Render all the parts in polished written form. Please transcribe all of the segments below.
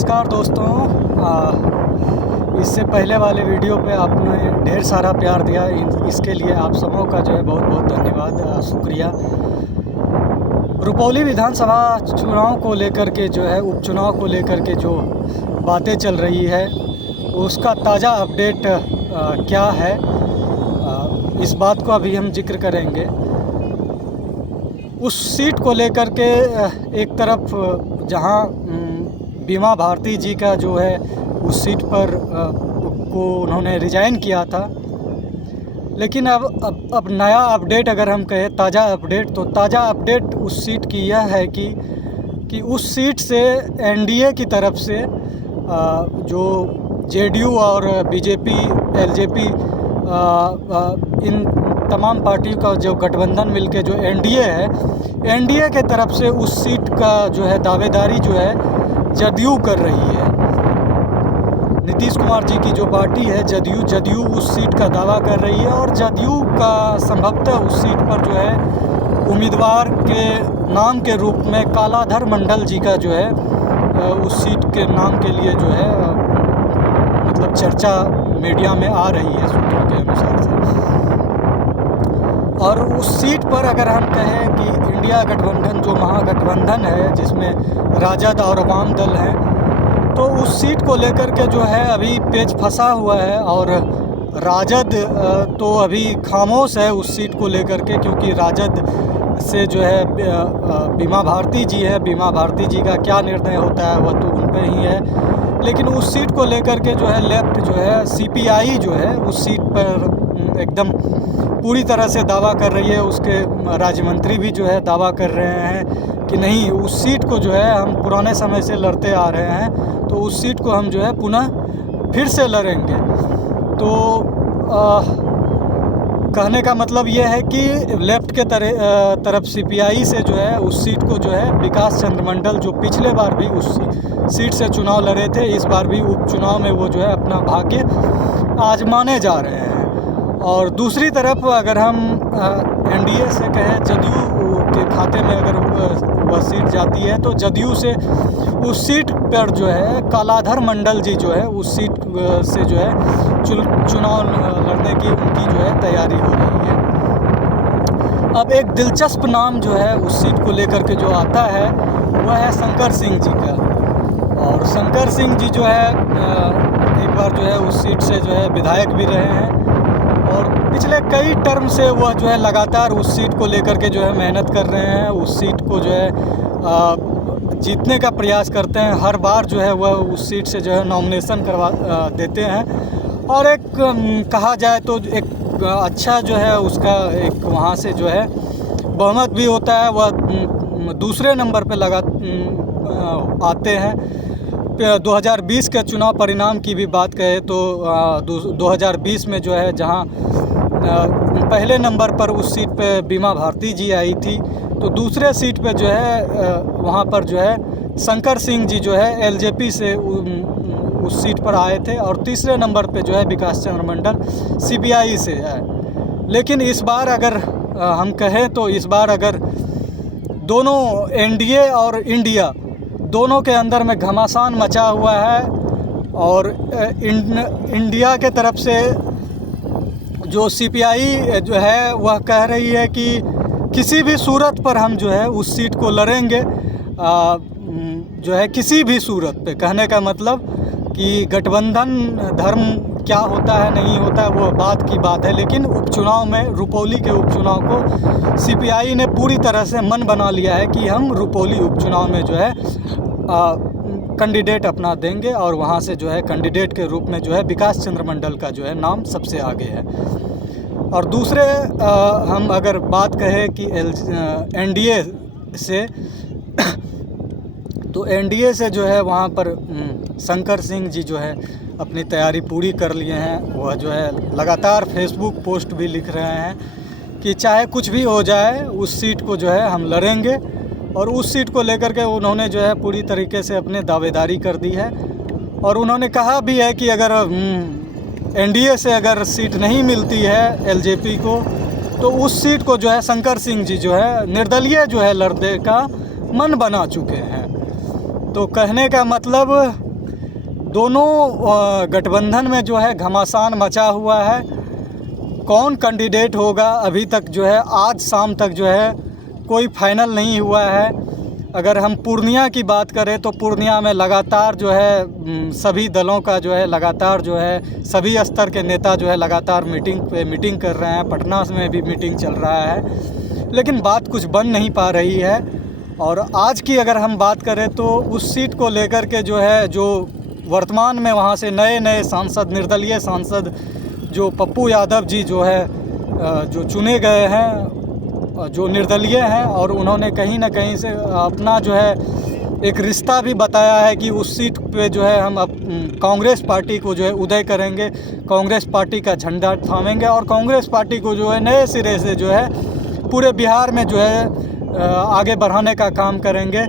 नमस्कार दोस्तों। इससे पहले वाले वीडियो पे आपने ढेर सारा प्यार दिया, इसके लिए आप सबों का जो है बहुत बहुत धन्यवाद, शुक्रिया। रुपौली विधानसभा चुनाव को लेकर के जो है, उपचुनाव को लेकर के जो बातें चल रही है उसका ताज़ा अपडेट क्या है, इस बात को अभी हम जिक्र करेंगे। उस सीट को लेकर के एक तरफ जहां बीमा भारती जी का जो है उस सीट पर को उन्होंने रिजाइन किया था, लेकिन अब नया अपडेट अगर हम कहें ताज़ा अपडेट, तो ताज़ा अपडेट उस सीट की यह है कि उस सीट से एनडीए की तरफ से जो जेडीयू और बीजेपी एलजेपी इन तमाम पार्टियों का जो गठबंधन मिलके जो एनडीए है, एनडीए के तरफ से उस सीट का जो है दावेदारी जो है जदयू कर रही है। नीतीश कुमार जी की जो पार्टी है जदयू उस सीट का दावा कर रही है, और जदयू का संभवतः उस सीट पर जो है उम्मीदवार के नाम के रूप में कालाधर मंडल जी का जो है उस सीट के नाम के लिए जो है मतलब चर्चा मीडिया में आ रही है सूत्रों के अनुसार से। और उस सीट पर अगर हम कहें कि इंडिया गठबंधन जो महागठबंधन है जिसमें राजद और वाम दल हैं, तो उस सीट को लेकर के जो है अभी पेच फंसा हुआ है, और राजद तो अभी खामोश है उस सीट को लेकर के, क्योंकि राजद से जो है बीमा भारती जी है, बीमा भारती जी का क्या निर्णय होता है वह तो उन पे ही है। लेकिन उस सीट को लेकर के जो है लेफ्ट जो है सीपीआई जो है उस सीट पर एकदम पूरी तरह से दावा कर रही है। उसके राज्य मंत्री भी जो है दावा कर रहे हैं कि नहीं, उस सीट को जो है हम पुराने समय से लड़ते आ रहे हैं, तो उस सीट को हम जो है पुनः फिर से लड़ेंगे। तो कहने का मतलब ये है कि लेफ्ट के तरफ सीपीआई से जो है उस सीट को जो है विकास चंद्र मंडल, जो पिछले बार भी उस सीट से चुनाव लड़े थे, इस बार भी उपचुनाव में वो जो है अपना भाग्य आजमाने जा रहे हैं। और दूसरी तरफ अगर हम एनडीए से कहें, जदयू के खाते में अगर वह सीट जाती है, तो जदयू से उस सीट पर जो है कालाधर मंडल जी जो है उस सीट से जो है चुनाव लड़ने की उनकी जो है तैयारी हो रही है। अब एक दिलचस्प नाम जो है उस सीट को लेकर के जो आता है वह है शंकर सिंह जी का। और शंकर सिंह जी जो है एक बार जो है उस सीट से जो है विधायक भी रहे हैं, और पिछले कई टर्म से वह जो है लगातार उस सीट को लेकर के जो है मेहनत कर रहे हैं। उस सीट को जो है जीतने का प्रयास करते हैं। हर बार जो है वह उस सीट से जो है नॉमिनेशन करवा देते हैं, और एक कहा जाए तो एक अच्छा जो है उसका एक वहाँ से जो है बहुमत भी होता है। वह दूसरे नंबर पे आते हैं। 2020 के चुनाव परिणाम की भी बात करें तो 2020 में जो है जहां पहले नंबर पर उस सीट पे बीमा भारती जी आई थी, तो दूसरे सीट पे जो है वहां पर जो है शंकर सिंह जी जो है एलजेपी से उस सीट पर आए थे, और तीसरे नंबर पे जो है विकास चंद्र मंडल सीपीआई से है। लेकिन इस बार अगर हम कहें तो इस बार अगर दोनों एनडीए और इंडिया दोनों के अंदर में घमासान मचा हुआ है, और इंडिया के तरफ से जो सीपीआई जो है वह कह रही है कि किसी भी सूरत पर हम जो है उस सीट को लड़ेंगे, जो है किसी भी सूरत पे। कहने का मतलब कि गठबंधन धर्म क्या होता है नहीं होता है वो बात की बात है, लेकिन उपचुनाव में रुपौली के उपचुनाव को सीपीआई ने पूरी तरह से मन बना लिया है कि हम रुपौली उपचुनाव में जो है कैंडिडेट अपना देंगे, और वहाँ से जो है कैंडिडेट के रूप में जो है विकास चंद्र मंडल का जो है नाम सबसे आगे है। और दूसरे हम अगर बात कहें कि एनडीए से तो एनडीए से जो है वहाँ पर शंकर सिंह जी जो है अपनी तैयारी पूरी कर लिए हैं। वह जो है लगातार फेसबुक पोस्ट भी लिख रहे हैं कि चाहे कुछ भी हो जाए उस सीट को जो है हम लड़ेंगे, और उस सीट को लेकर के उन्होंने जो है पूरी तरीके से अपने दावेदारी कर दी है। और उन्होंने कहा भी है कि अगर एनडीए से अगर सीट नहीं मिलती है एलजेपी को, तो उस सीट को जो है शंकर सिंह जी जो है निर्दलीय जो है लड़ने का मन बना चुके हैं। तो कहने का मतलब दोनों गठबंधन में जो है घमासान मचा हुआ है। कौन कैंडिडेट होगा अभी तक जो है आज शाम तक जो है कोई फाइनल नहीं हुआ है। अगर हम पूर्णिया की बात करें तो पूर्णिया में लगातार जो है सभी दलों का जो है लगातार जो है सभी स्तर के नेता जो है लगातार मीटिंग कर रहे हैं। पटना में भी मीटिंग चल रहा है, लेकिन बात कुछ बन नहीं पा रही है। और आज की अगर हम बात करें तो उस सीट को लेकर के जो है जो वर्तमान में वहाँ से नए सांसद, निर्दलीय सांसद जो पप्पू यादव जी जो है जो चुने गए हैं, जो निर्दलीय हैं, और उन्होंने कहीं ना कहीं से अपना जो है एक रिश्ता भी बताया है कि उस सीट पे जो है हम अब कांग्रेस पार्टी को जो है उदय करेंगे, कांग्रेस पार्टी का झंडा थामेंगे और कांग्रेस पार्टी को जो है नए सिरे से जो है पूरे बिहार में जो है आगे बढ़ाने का काम करेंगे।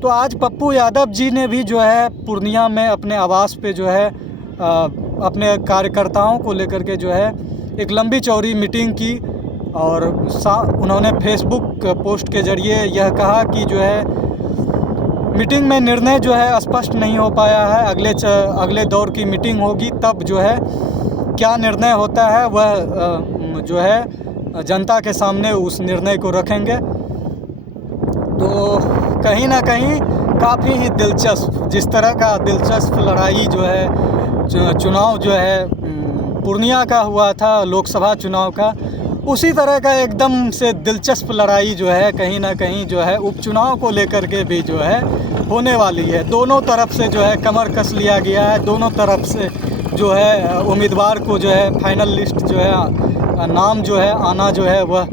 तो आज पप्पू यादव जी ने भी जो है पूर्णिया में अपने आवास पे जो है अपने कार्यकर्ताओं को लेकर के जो है एक लंबी चौड़ी मीटिंग की और उन्होंने फेसबुक पोस्ट के ज़रिए यह कहा कि जो है मीटिंग में निर्णय जो है स्पष्ट नहीं हो पाया है। अगले दौर की मीटिंग होगी तब जो है क्या निर्णय होता है वह जो है जनता के सामने उस निर्णय को रखेंगे। तो कहीं ना कहीं काफ़ी ही दिलचस्प, जिस तरह का दिलचस्प लड़ाई जो है चुनाव जो है पूर्णिया का हुआ था लोकसभा चुनाव का, उसी तरह का एकदम से दिलचस्प लड़ाई जो है कहीं ना कहीं जो है उपचुनाव को लेकर के भी जो है होने वाली है। दोनों तरफ से जो है कमर कस लिया गया है। दोनों तरफ से जो है उम्मीदवार को जो है फाइनल लिस्ट जो है नाम जो है आना जो है वह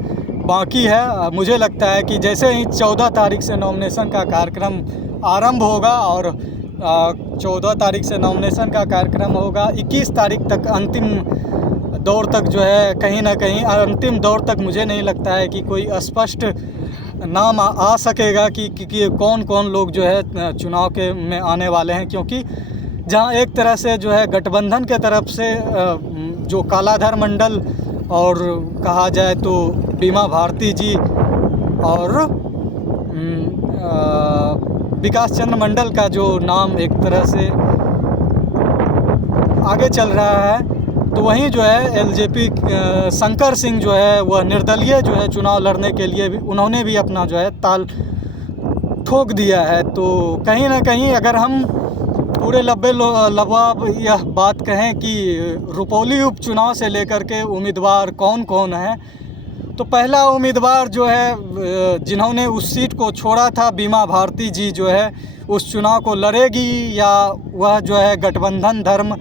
बाकी है। मुझे लगता है कि जैसे ही 14 तारीख से नॉमिनेशन का कार्यक्रम आरंभ होगा और 14 तारीख से नॉमिनेशन का कार्यक्रम होगा, 21 तारीख तक अंतिम दौर तक जो है कहीं ना कहीं अंतिम दौर तक मुझे नहीं लगता है कि कोई स्पष्ट नाम आ सकेगा कि कौन कौन लोग जो है चुनाव के में आने वाले हैं। क्योंकि जहां एक तरह से जो है गठबंधन के तरफ से जो कालाधर मंडल और कहा जाए तो बीमा भारती जी और विकास चंद्र मंडल का जो नाम एक तरह से आगे चल रहा है, तो वहीं जो है एलजेपी शंकर सिंह जो है वह निर्दलीय जो है चुनाव लड़ने के लिए भी उन्होंने भी अपना जो है ताल ठोक दिया है। तो कहीं ना कहीं अगर हम पूरे लबाब यह बात कहें कि रुपौली उपचुनाव से लेकर के उम्मीदवार कौन कौन है, तो पहला उम्मीदवार जो है जिन्होंने उस सीट को छोड़ा था बीमा भारती जी जो है उस चुनाव को लड़ेगी या वह जो है गठबंधन धर्म,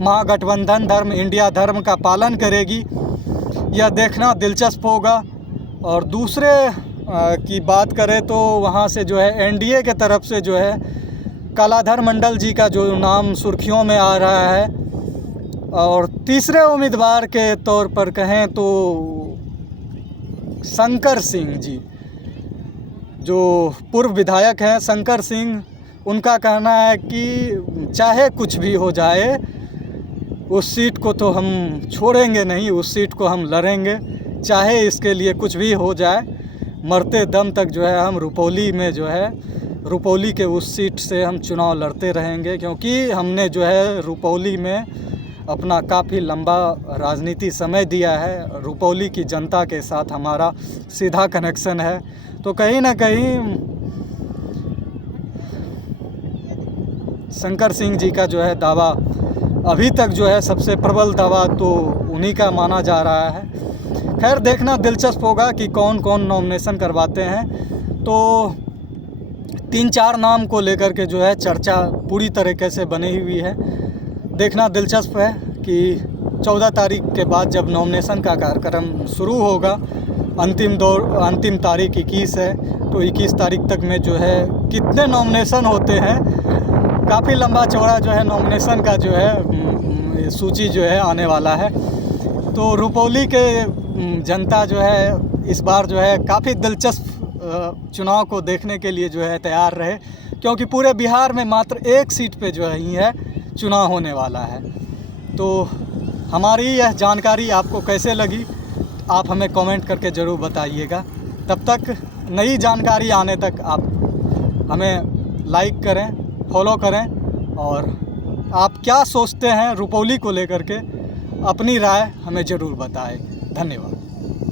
महागठबंधन धर्म, इंडिया धर्म का पालन करेगी, यह देखना दिलचस्प होगा। और दूसरे की बात करें तो वहाँ से जो है एनडीए के तरफ से जो है कालाधर मंडल जी का जो नाम सुर्खियों में आ रहा है। और तीसरे उम्मीदवार के तौर पर कहें तो शंकर सिंह जी जो पूर्व विधायक हैं, शंकर सिंह, उनका कहना है कि चाहे कुछ भी हो जाए उस सीट को तो हम छोड़ेंगे नहीं, उस सीट को हम लड़ेंगे, चाहे इसके लिए कुछ भी हो जाए, मरते दम तक जो है हम रुपौली में जो है रुपौली के उस सीट से हम चुनाव लड़ते रहेंगे। क्योंकि हमने जो है रुपौली में अपना काफ़ी लंबा राजनीति समय दिया है, रुपौली की जनता के साथ हमारा सीधा कनेक्शन है। तो कहीं ना कहीं शंकर सिंह जी का जो है दावा अभी तक जो है सबसे प्रबल दावा तो उन्हीं का माना जा रहा है। खैर देखना दिलचस्प होगा कि कौन कौन नॉमिनेशन करवाते हैं। तो 3-4 नाम को लेकर के जो है चर्चा पूरी तरीके से बनी हुई है। देखना दिलचस्प है कि 14 तारीख के बाद जब नॉमिनेशन का कार्यक्रम शुरू होगा, अंतिम तारीख 21 है, तो 21 तारीख तक में जो है कितने नॉमिनेशन होते हैं, काफ़ी लंबा चौड़ा जो है नॉमिनेशन का जो है सूची जो है आने वाला है। तो रुपौली के जनता जो है इस बार जो है काफ़ी दिलचस्प चुनाव को देखने के लिए जो है तैयार रहे, क्योंकि पूरे बिहार में मात्र एक सीट पे जो है चुनाव होने वाला है। तो हमारी यह जानकारी आपको कैसे लगी आप हमें कमेंट करके ज़रूर बताइएगा। तब तक नई जानकारी आने तक आप हमें लाइक करें, फॉलो करें और आप क्या सोचते हैं रुपौली को लेकर के, अपनी राय हमें ज़रूर बताएं। धन्यवाद।